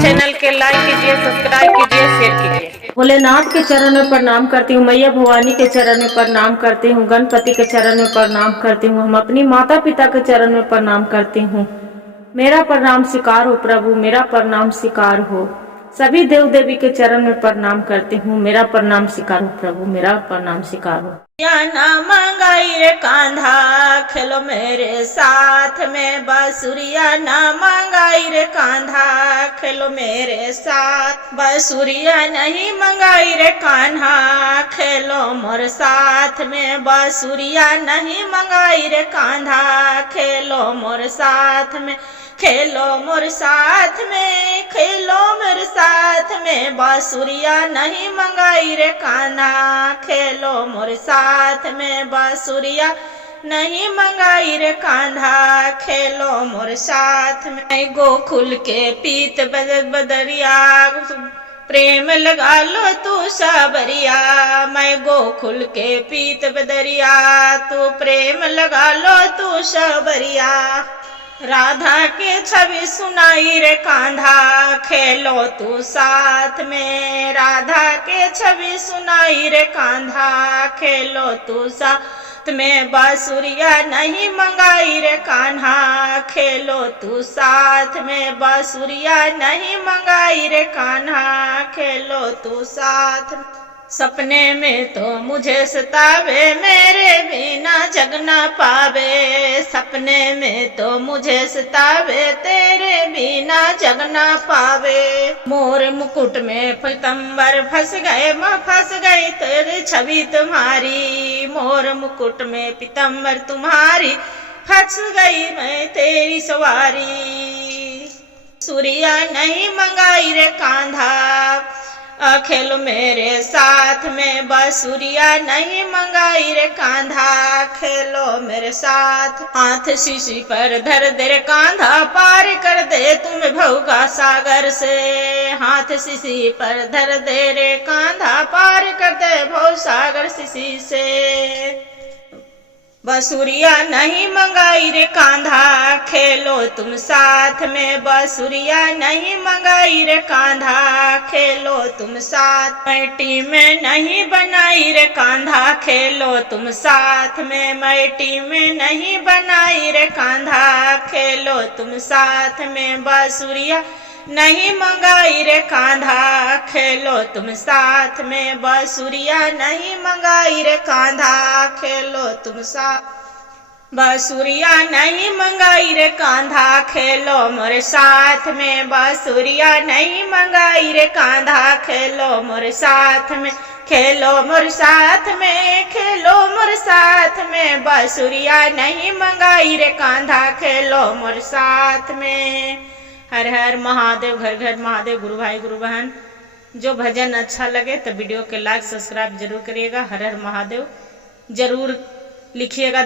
Channel के like कीजिए, subscribe कीजिए, शेयर कीजिए। भोलेनाथ के चरण में प्रणाम करती हूँ, मैया भवानी के चरण में प्रणाम करती हूँ, गणपति के चरण में प्रणाम करती हूँ, हम अपनी माता पिता के चरण में प्रणाम करती हूँ। मेरा प्रणाम स्वीकार हो प्रभु, मेरा प्रणाम स्वीकार हो। सभी देव देवी के चरण में प्रणाम करती हूँ, मेरा प्रणाम स्वीकार हो प्रभु, मेरा प्रणाम स्वीकार हो। ना मंगाई रे कांधा खेलो मेरे साथ में, बांसुरिया ना मंगाई रे कांधा खेलो मेरे साथ, बांसुरिया नहीं मंगाई रे कान्हा खेलो मोर साथ में, बांसुरिया नहीं मंगाई रे कांधा खेलो मोर साथ में, खेलो मोर साथ में, खेलो मेरे साथ में, बांसुरिया नहीं मंगाई रे कान्हा खेलो मोर साथ में, बांसुरिया नहीं मंगाई रे कान्हा खेलो मोर साथ में। गोकुल के पीत बदरिया प्रेम लगा लो तू साबरिया, मैं गोकुल के पीत बदरिया तू प्रेम लगा लो तू साबरिया, राधा के छवि सुनाई रे कांधा खेलो तू साथ में, राधा के छवि सुनाई रे कांधा खेलो तू साथ में, बांसुरिया नहीं मंगाई रे कान्हा खेलो तू साथ में, बांसुरिया नहीं मंगाई रे कान्हा खेलो तू साथ में। सपने में तो मुझे सतावे मेरे बिना जग ना पावे, सपने में तो मुझे सतावे तेरे बिना जग ना पावे, मोर मुकुट में पीतांबर फंस गए, मैं फंस गई तेरी छवि तुम्हारी, मोर मुकुट में पीतांबर तुम्हारी फंस गई मैं तेरी सवारी, सूर्या नहीं मंगाई रे कांधा खेलो मेरे साथ में, बांसुरिया नहीं मंगाई रे कांधा खेलो मेरे साथ, हाथ शीशी पर धर दे रे कांधा पार कर दे तुम भौगा सागर से, हाथ शीशी पर धर दे रे कांधा पार कर दे भौ सागर शीशी से, बांसुरिया नहीं मंगाई रे कांधा खेलो तुम साथ में, बांसुरिया नहीं मंगाई रे कांधा खेलो तुम साथ, मैटी में नहीं बनाई रे कांधा खेलो तुम साथ में, मैटी में नहीं बनाई रे कांधा खेलो तुम साथ में, बांसुरिया नहीं मंगाई रे कांधा खेलो तुम साथ में, बांसुरिया नहीं मंगाई रे कांधा खेलो तुम साथ, बांसुरिया नहीं मंगाई रे कांधा खेलो मोरे साथ में, बांसुरिया नहीं मंगाई रे कांधा खेलो मोरे साथ में, खेलो मोर साथ में, खेलो मोर साथ में, बांसुरिया नहीं मंगाई रे कांधा खेलो मोर साथ में। हर हर महादेव, घर घर महादेव। गुरु भाई गुरु बहन, जो भजन अच्छा लगे तो वीडियो के लाइक सब्सक्राइब जरूर करिएगा। हर हर महादेव जरूर लिखिएगा।